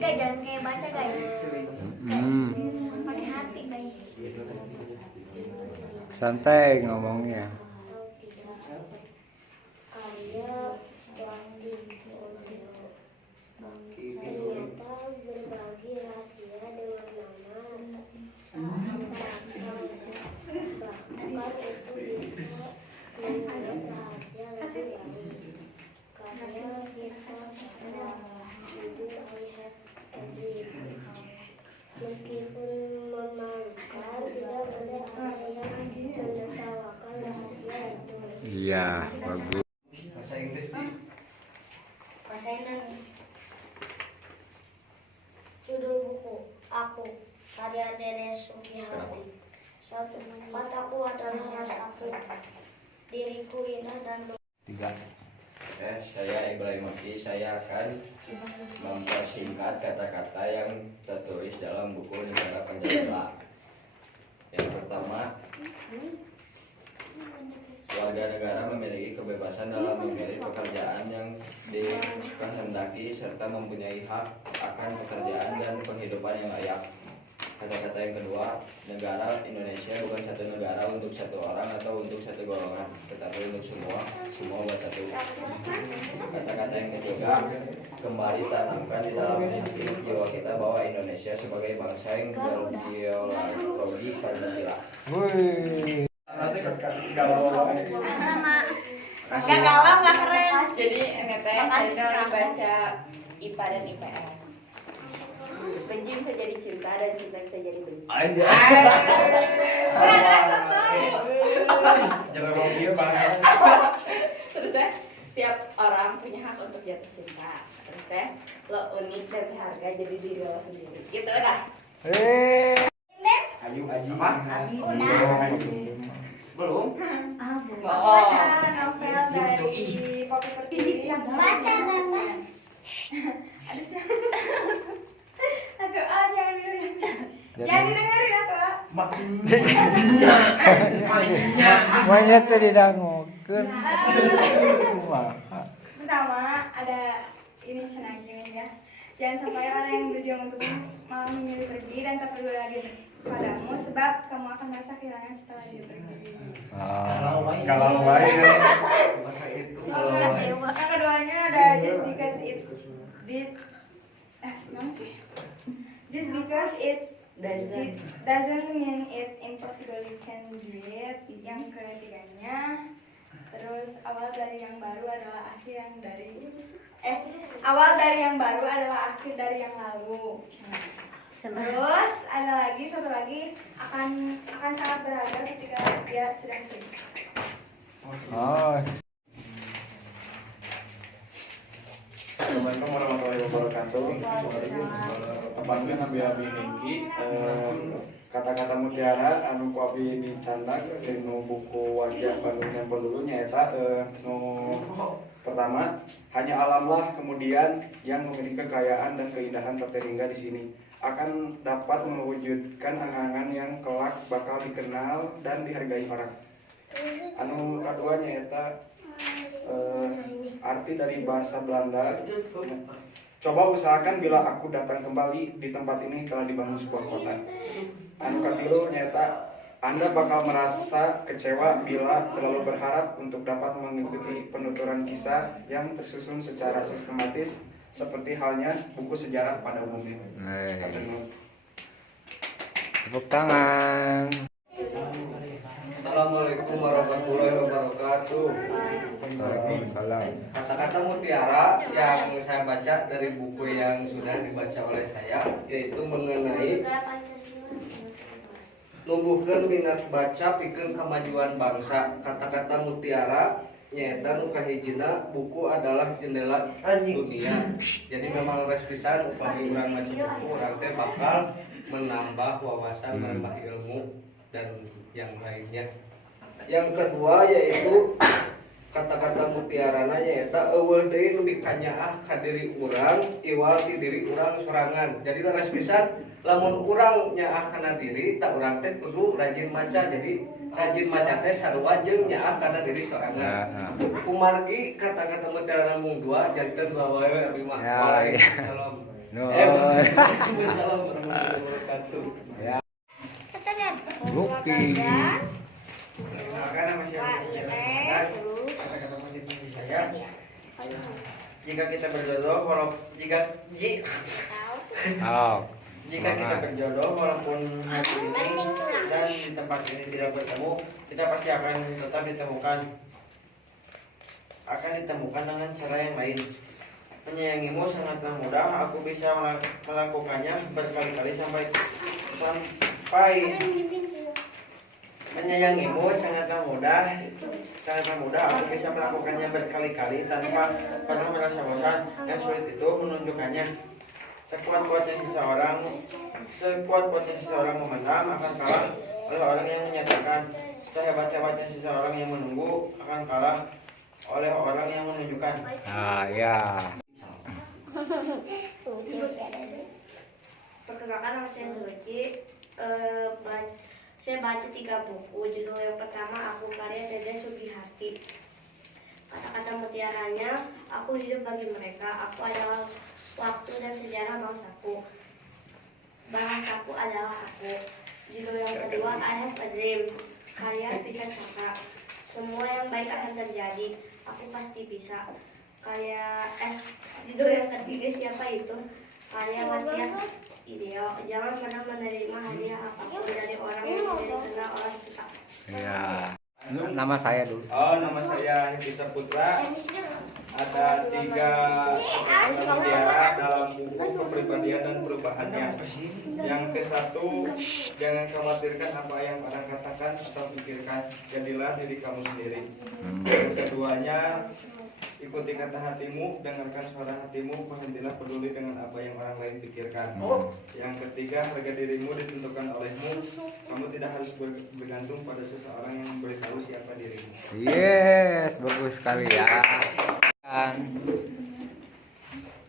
guys jangan kayak baca guys. Pakai hati guys. Santai ngomongnya. Berbagi rahasia dengan nama bahkan itu bisa membuat rahasia lebih baik karena kita telah hidup melihat meskipun memalukan tidak boleh ada yang menertawakan rahasia itu. Iya, bagus. Bahasa Inggris nih. Bahasa Indonesia. Judul buku Aku karya Dede Sukihati. Satu, mataku adalah rasaku, diriku indah dan Tiga. Saya Ibrahim Maki. Saya akan mempersingkat kata-kata yang tertulis dalam buku Negara Pancasila. Yang pertama, warga negara memiliki kebebasan dalam memilih pekerjaan yang dikehendaki serta mempunyai hak akan pekerjaan dan penghidupan yang layak. Kata-kata yang kedua, negara Indonesia bukan satu negara untuk satu orang atau untuk satu golongan, tetapi untuk semua buat satu. Kata-kata yang ketiga, kembali tanamkan di dalam hati jiwa kita bahwa Indonesia sebagai bangsa yang berideologi Pancasila. Wih. Gak galau, gak keren. Jadi NT kita baca IPA dan IPS. Benci bisa jadi cinta dan cinta bisa jadi benci. Jangan mau dia banget. Terus teh, setiap orang punya hak untuk jatuh cinta. Terus teh, lo unik dan berharga jadi diri lo sendiri. Gitu dah. Ayu aji. Apa? Belum. Baca novel dari Poppy Pertiwi yang baca kan. Aduh, jangan dengerin. Jangan didengerin atuh. Banyak tuh didangukeun. Pertama, ada ini senang gini ya. Jangan sampai orang yang berjuang untuk malah memilih pergi dan tak peduli lagi padamu sebab kamu akan merasa kehilangan setelah dia pergi. Kalau baik. Yang keduanya ada just because it's it doesn't mean it's impossible you can do it. Yang ketiganya, terus awal dari yang baru adalah akhir dari yang lalu. Terus ada lagi satu lagi akan sangat berharga ketika dia sudah pergi. Oh. Assalamualaikum warahmatullahi wabarakatuh. Abangnya Nabi Abi Ningki. Kata-kata mutiara anu ku abi dicandak dinu buku Wajah Bandung yang Pelulu nyaeta pertama, hanya alamlah kemudian yang memiliki kekayaan dan keindahan tertinggal di sini akan dapat mewujudkan angan-angan yang kelak bakal dikenal dan dihargai orang. Anu kedua nyaeta arti dari bahasa Belanda. Coba usahakan bila aku datang kembali di tempat ini telah dibangun sebuah kota. Anu katilu nyata Anda bakal merasa kecewa bila terlalu berharap untuk dapat mengikuti penuturan kisah yang tersusun secara sistematis seperti halnya buku sejarah pada umumnya. Tepuk tangan. Assalamualaikum warahmatullahi wabarakatuh. Salam. Kata-kata mutiara yang saya baca dari buku yang sudah dibaca oleh saya yaitu mengenai numbuhkeun minat baca pikeun kemajuan bangsa. Kata-kata mutiara nyaeta nu kahijina buku adalah jendela dunia. Jadi memang res pisan upami urang maca buku urang teh bakal menambah wawasan, menambah ilmu dan yang lainnya. Yang kedua yaitu kata-kata mutiarana nyaeta eueuh deui nu dikanyaah ka diri urang iwal ti diri urang sorangan. Jadi leres pisan lamun urang nyaah kana diri tak urang teh kudu rajin maca. Jadi rajin maca teh sarua jeung nyaah kana diri sorangan. Kumargi kata-kata mutiarana mung dua jadikeun dua wae abdi mah. Waalaikumsalam. Nun. Waalaikumsalam warahmatullahi wabarakatuh. Ya. Kita lihat. Bukti. Perkenalkan nama saya kata-kata motivasi saya. Jika kita berjodoh, Oh. jika kita berjodoh walaupun hati ini dan di tempat ini tidak bertemu, kita pasti akan tetap ditemukan. Akan ditemukan dengan cara yang lain. Menyayangimu sangatlah mudah, aku bisa melakukannya berkali-kali sampai menyayangimu sangatlah mudah, aku bisa melakukannya berkali-kali tanpa pernah merasa bosan. Yang sulit itu menunjukkannya. Sekuat-kuatnya seseorang memendam akan kalah oleh orang yang menyatakan. Sehebat-hebatnya seseorang yang menunggu akan kalah oleh orang yang menunjukkan. Ah, ya. Perkenalkan, nama saya Suci. Saya baca 3 buku. Judul yang pertama Aku, karya Dede Sugihati. Kata-kata mutiaranya, aku hidup bagi mereka. Aku adalah waktu dan sejarah bangsaku. Bahasaku adalah aku. Judul yang kedua I Have a Dream. Karya Vita Cakra. Semua yang baik akan terjadi. Aku pasti bisa. Judul yang ketiga Siapa Itu. Karya Watia Ideo. Jangan pernah menerima hadiah apapun dari orang yang tidak dikenal oleh kita. Ya. Nama saya dulu. Oh, nama saya Hedi Saputra. Ada 3 mutiara dalam buku kepribadian dan perubahannya. Yang ke-1, jangan khawatirkan apa yang orang katakan atau pikirkan. Jadilah diri kamu sendiri. Yang keduanya, ikuti kata hatimu, dengarkan suara hatimu, berhentilah peduli dengan apa yang orang lain pikirkan. Yang ketiga, harga dirimu ditentukan olehmu. Kamu tidak harus bergantung pada seseorang yang memberitahu siapa dirimu. Yes, bagus sekali ya.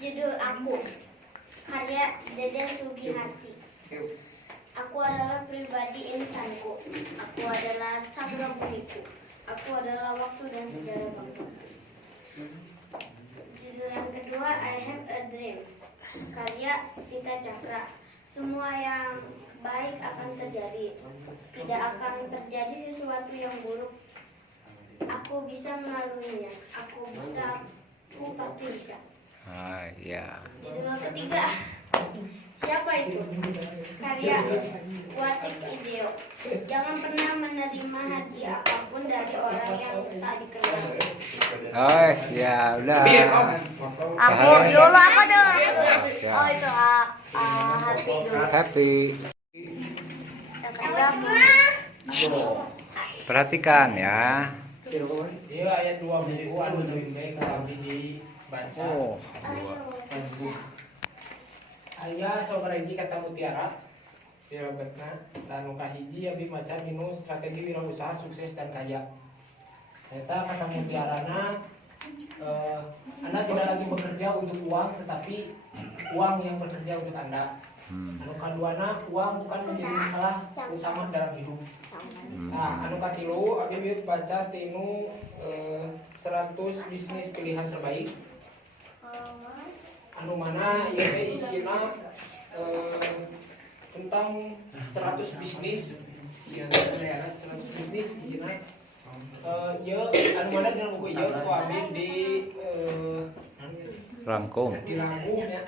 Judul Aku, karya Dede Sugihati. Aku adalah pribadi insanku. Aku adalah sabda bumiku. Aku adalah waktu dan sejarah bangsa. Judul yang kedua I Have a Dream. Karya Vita Cakra. Semua yang baik akan terjadi. Tidak akan terjadi sesuatu yang buruk. Aku bisa melaluinya. Aku pasti bisa. Ah, ya. Judul yang ketiga Siapa Itu. Karya Watik Ideo. Jangan pernah menerima hadiah apapun dari orang yang tak dikenal. Oh, ya udah. Aku dulu apa dulu? Ya. Oh itu hati dulu. Happy. Yang Perhatikan ya. Iya, ayat 2 buku anu lebih kami dibaca. Oh, Aya saudara hiji kata mutiara dilebetna dan kahiji abi macan dinu strategi wirausaha sukses dan kaya. Eta kata mutiarana Anda tidak lagi bekerja untuk uang, tetapi uang yang bekerja untuk Anda. Anu kaduana, uang bukan menjadi masalah utama dalam hidup. Nah, anu katilu abi baca tinu 100 bisnis pilihan terbaik. Anu mana ieu teh isina tentang 100 bisnis. Sia 100 bisnis isina. Ieu anu mana dina buku ieu ku abi di rangkum. dirangkum ya.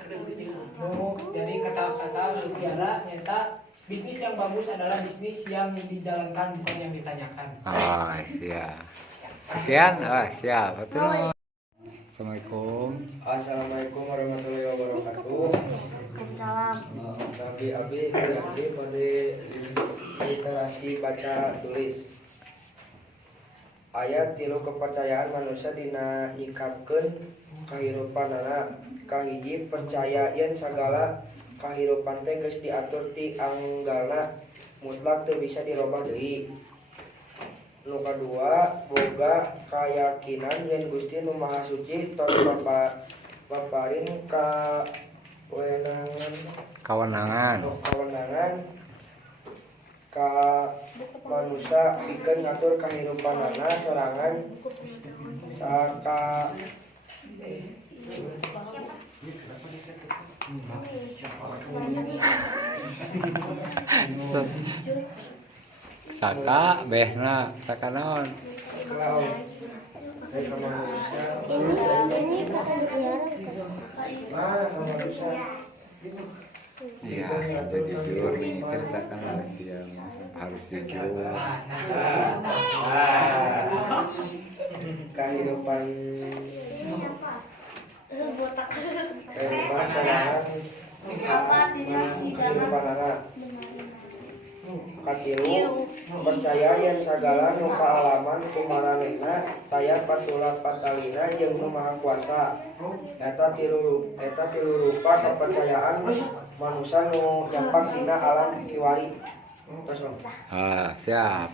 Jadi kata-kata mutiara nyata bisnis yang bagus adalah bisnis yang dijalankan bukan yang ditanyakan. Ah, siap. Sekian, siap. Betul. Assalamualaikum. Assalamualaikum warahmatullahi wabarakatuh. Waalaikumsalam. Abi pada literasi baca tulis. Ayat 3 kepercayaan manusia dina nyikapkeun kahirupanana. Kahiji percaya yen sagala kahirupan teh geus diatur ti anggalna mutlak teu bisa dirobah deui. Nu kadua boga kayakinan yen Gusti Nu Maha Suci tos paparin kawenangan ka manusia pikeun ngatur kahirupanana sorangan saka Saka behna saka naon? Ini kata mutiara. Iya, jadi jujur nih ceritakan rahasia harus jujur. Kehidupan Botak. masyarakat kehidupan anak katilu percaya yang segala nu kaalaman kumaranehna taya patula patalina jeung nu maha kuasa eta tilu rupa kepercayaan manusia nu nyapak dina alam kiwari. Siap.